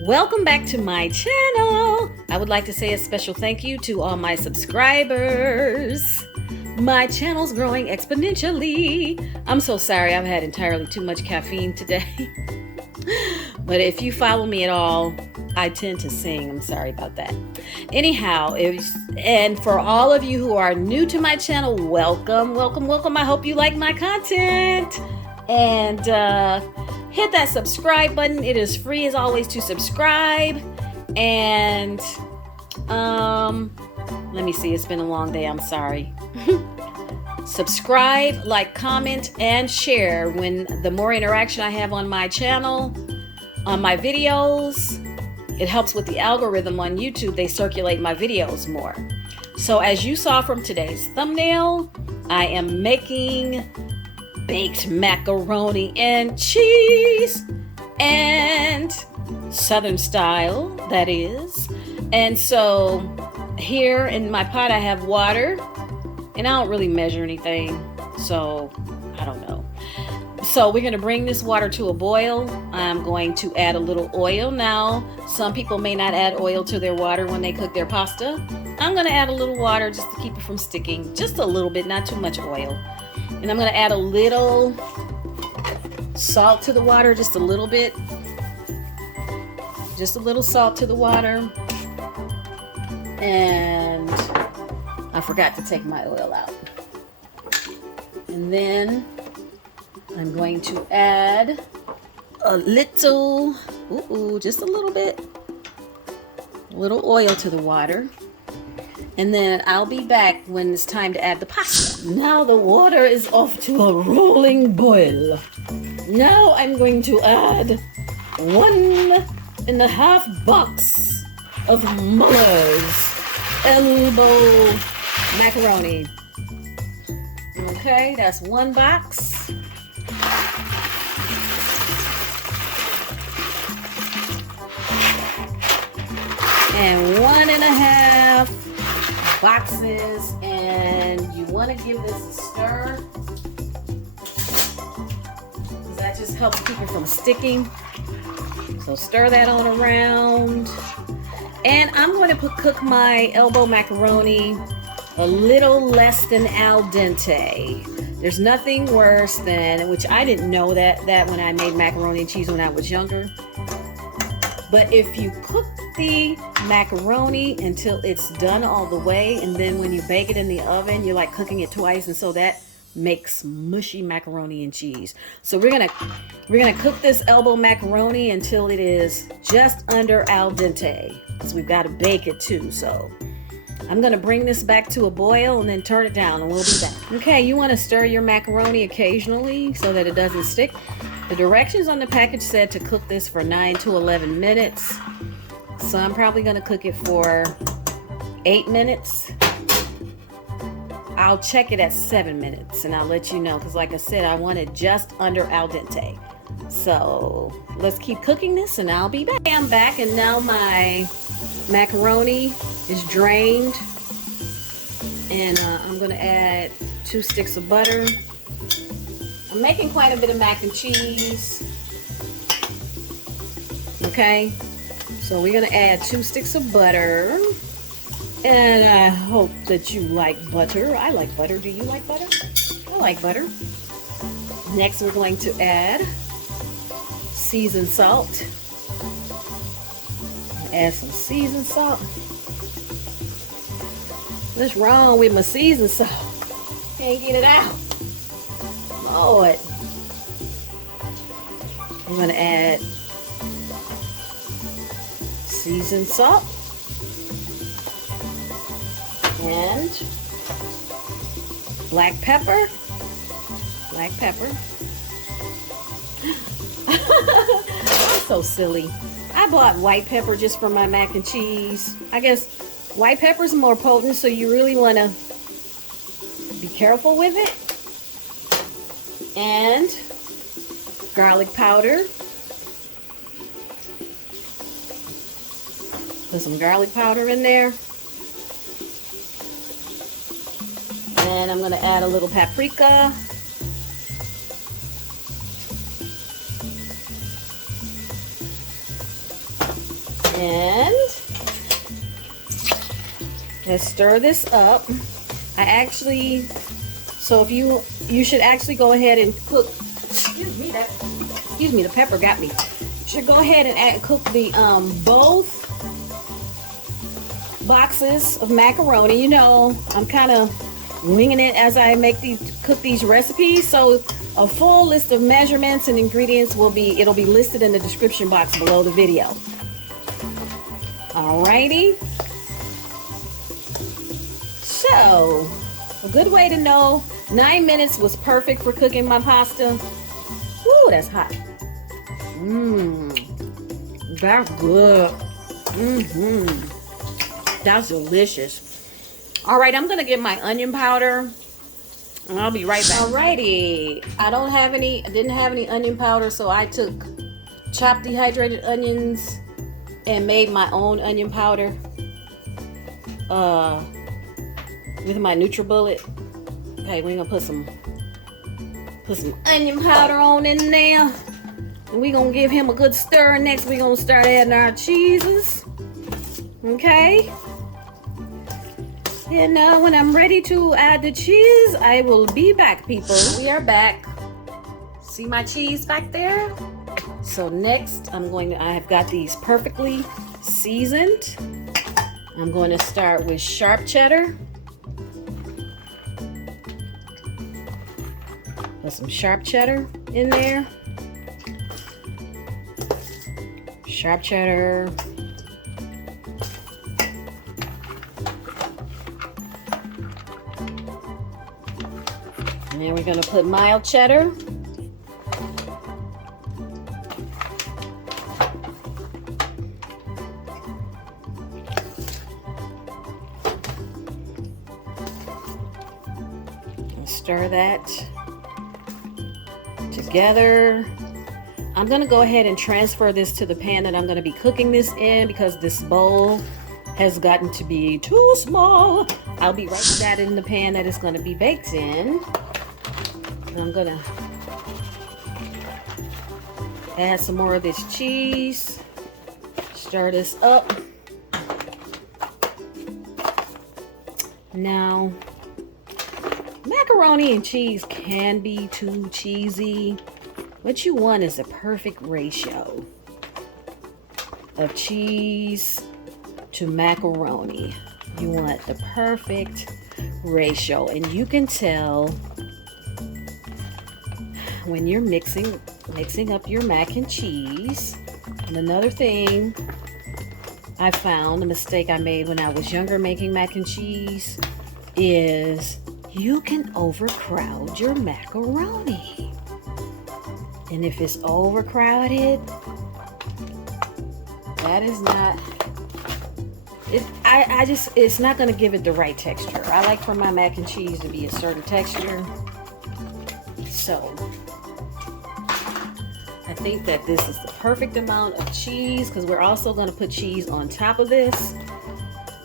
Welcome back to my channel. I would like to say a special thank you to all my subscribers. My channel's growing exponentially. I'm so sorry I've had entirely too much caffeine today. But if you follow me at all, I tend to sing. I'm sorry about that. Anyhow, and for all of you who are new to my channel, welcome, welcome, welcome. I hope you like my content. And hit that subscribe button. It is free as always to subscribe. And let me see, it's been a long day, I'm sorry. Subscribe, like, comment, and share. When the more interaction I have on my channel, on my videos, it helps with the algorithm on YouTube. They circulate my videos more. So as you saw from today's thumbnail, I am making baked macaroni and cheese, and Southern style, that is. And so here in my pot I have water, and I don't really measure anything, so I don't know. So we're going to bring this water to a boil. I'm going to add a little oil. Now, some people may not add oil to their water when they cook their pasta. I'm going to add a little water just to keep it from sticking. Just a little bit, not too much oil. And I'm going to add a little salt to the water, just a little bit. Just a little salt to the water. And I forgot to take my oil out. And then I'm going to add a little, just a little bit, a little oil to the water. And then I'll be back when it's time to add the pasta. Now the water is off to a rolling boil. Now I'm going to add 1.5 box of Mother's elbow macaroni. Okay, that's 1 box. And 1.5 boxes, and you want to give this a stir, because that just helps keep it from sticking. So stir that on around. And I'm going to cook my elbow macaroni a little less than al dente. There's nothing worse than, which I didn't know that when I made macaroni and cheese when I was younger. But if you cook the macaroni until it's done all the way, and then when you bake it in the oven, you're like cooking it twice, and so that makes mushy macaroni and cheese. So we're gonna cook this elbow macaroni until it is just under al dente, because we've got to bake it too. So I'm gonna bring this back to a boil and then turn it down, and we'll be back. Okay, you want to stir your macaroni occasionally so that it doesn't stick. The directions on the package said to cook this for 9 to 11 minutes. So I'm probably going to cook it for 8 minutes. I'll check it at 7 minutes and I'll let you know, because like I said, I want it just under al dente. So let's keep cooking this and I'll be back. I'm back, and now my macaroni is drained. And I'm going to add 2 sticks of butter. I'm making quite a bit of mac and cheese. Okay, so we're gonna add 2 sticks of butter. And I hope that you like butter. I like butter. Do you like butter? I like butter. Next, we're going to add seasoned salt. Add some seasoned salt. What's wrong with my seasoned salt? Can't get it out. Lord. I'm going to add seasoned salt and black pepper. Black pepper. I'm so silly. I bought white pepper just for my mac and cheese. I guess white pepper is more potent, so you really want to be careful with it. And garlic powder. Put some garlic powder in there. And I'm going to add a little paprika. And let's stir this up. So if you should actually go ahead and cook, excuse me, the pepper got me. You should go ahead and cook the both boxes of macaroni. You know, I'm kind of winging it as I cook these recipes. So a full list of measurements and ingredients it'll be listed in the description box below the video. Alrighty. So, a good way to know 9 minutes was perfect for cooking my pasta. Woo, that's hot. That's good. That's delicious. Alright, I'm gonna get my onion powder and I'll be right back. Alrighty, I didn't have any onion powder, so I took chopped dehydrated onions and made my own onion powder with my NutriBullet. Okay, we're gonna put some onion powder on in there, and we're gonna give him a good stir. Next, we're gonna start adding our cheeses. Okay. And now when I'm ready to add the cheese, I will be back, people. We are back. See my cheese back there? So next, I have got these perfectly seasoned. I'm going to start with sharp cheddar. Put some sharp cheddar in there. Sharp cheddar. And then we're going to put mild cheddar. And stir that together. I'm going to go ahead and transfer this to the pan that I'm going to be cooking this in because this bowl has gotten to be too small. I'll be right with that in the pan that it's going to be baked in. And I'm gonna add some more of this cheese. Stir this up. Now, macaroni and cheese can be too cheesy. What you want is a perfect ratio of cheese to macaroni. You want the perfect ratio, and you can tell when you're mixing up your mac and cheese. And another thing I found, a mistake I made when I was younger making mac and cheese, is you can overcrowd your macaroni. And if it's overcrowded, that is not it's not going to give it the right texture. I like for my mac and cheese to be a certain texture. So I think that this is the perfect amount of cheese, because we're also going to put cheese on top of this.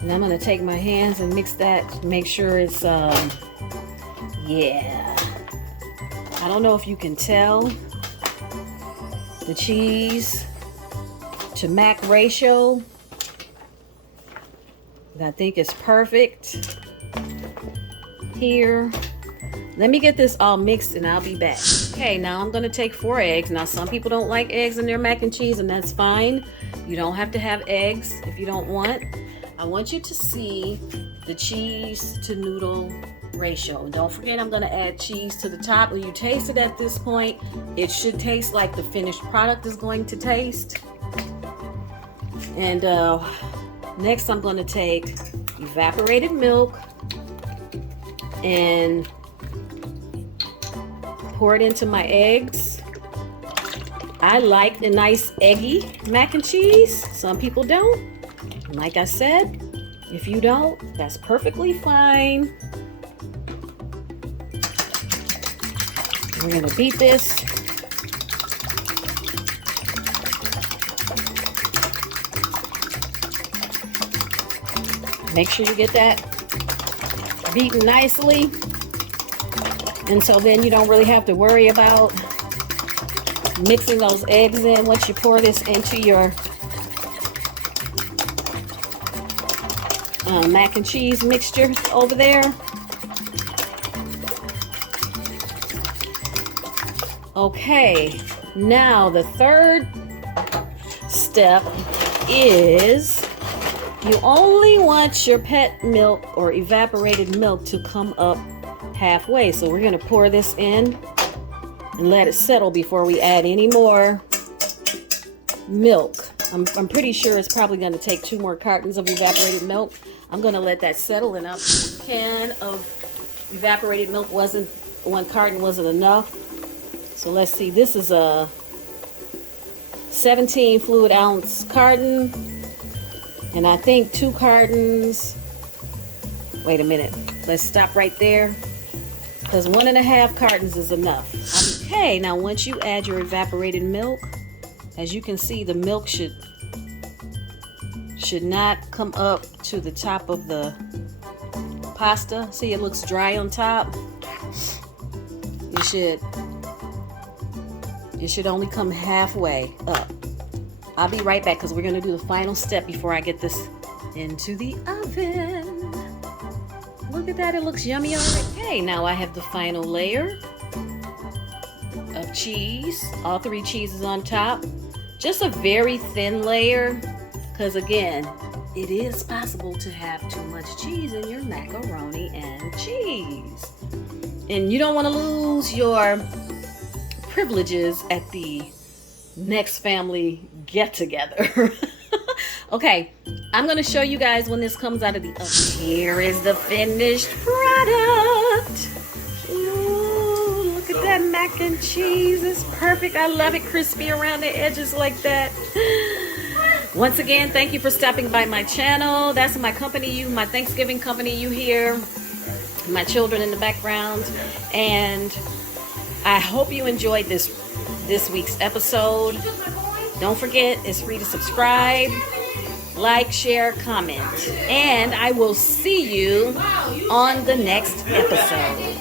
And I'm going to take my hands and mix that, make sure it's yeah. I don't know if you can tell the cheese to mac ratio. I think it's perfect here. Let me get this all mixed and I'll be back. Okay, now I'm gonna take 4 eggs. Now some people don't like eggs in their mac and cheese, and that's fine. You don't have to have eggs if you don't want. I want you to see the cheese to noodle ratio. And don't forget, I'm gonna add cheese to the top. When you taste it at this point, it should taste like the finished product is going to taste. And next I'm gonna take evaporated milk and pour it into my eggs. I like a nice eggy mac and cheese. Some people don't. Like I said, if you don't, that's perfectly fine. We're gonna beat this. Make sure you get that beaten nicely. And so then you don't really have to worry about mixing those eggs in once you pour this into your mac and cheese mixture over there. Okay, now the third step is you only want your pet milk or evaporated milk to come up halfway. So we're going to pour this in and let it settle before we add any more milk. I'm pretty sure it's probably going to take 2 more cartons of evaporated milk. I'm going to let that settle, and a can of evaporated milk wasn't, 1 carton wasn't enough. So let's see, this is a 17 fluid ounce carton, and I think 2 cartons, wait a minute, let's stop right there, because 1.5 cartons is enough. Okay, now once you add your evaporated milk, as you can see, the milk should not come up to the top of the pasta. See, it looks dry on top. It should only come halfway up. I'll be right back because we're going to do the final step before I get this into the oven. Look at that, it looks yummy already. Okay, now I have the final layer of cheese. All 3 cheeses on top. Just a very thin layer, because again, it is possible to have too much cheese in your macaroni and cheese. And you don't want to lose your privileges at the next family get-together. Okay, I'm going to show you guys when this comes out of the oven. Here is the finished product. Ooh, look at that mac and cheese. It's perfect. I love it crispy around the edges like that. Once again, thank you for stopping by my channel. That's my company, my Thanksgiving company you hear. My children in the background. And I hope you enjoyed this week's episode. Don't forget, it's free to subscribe, like, share, comment. And I will see you on the next episode.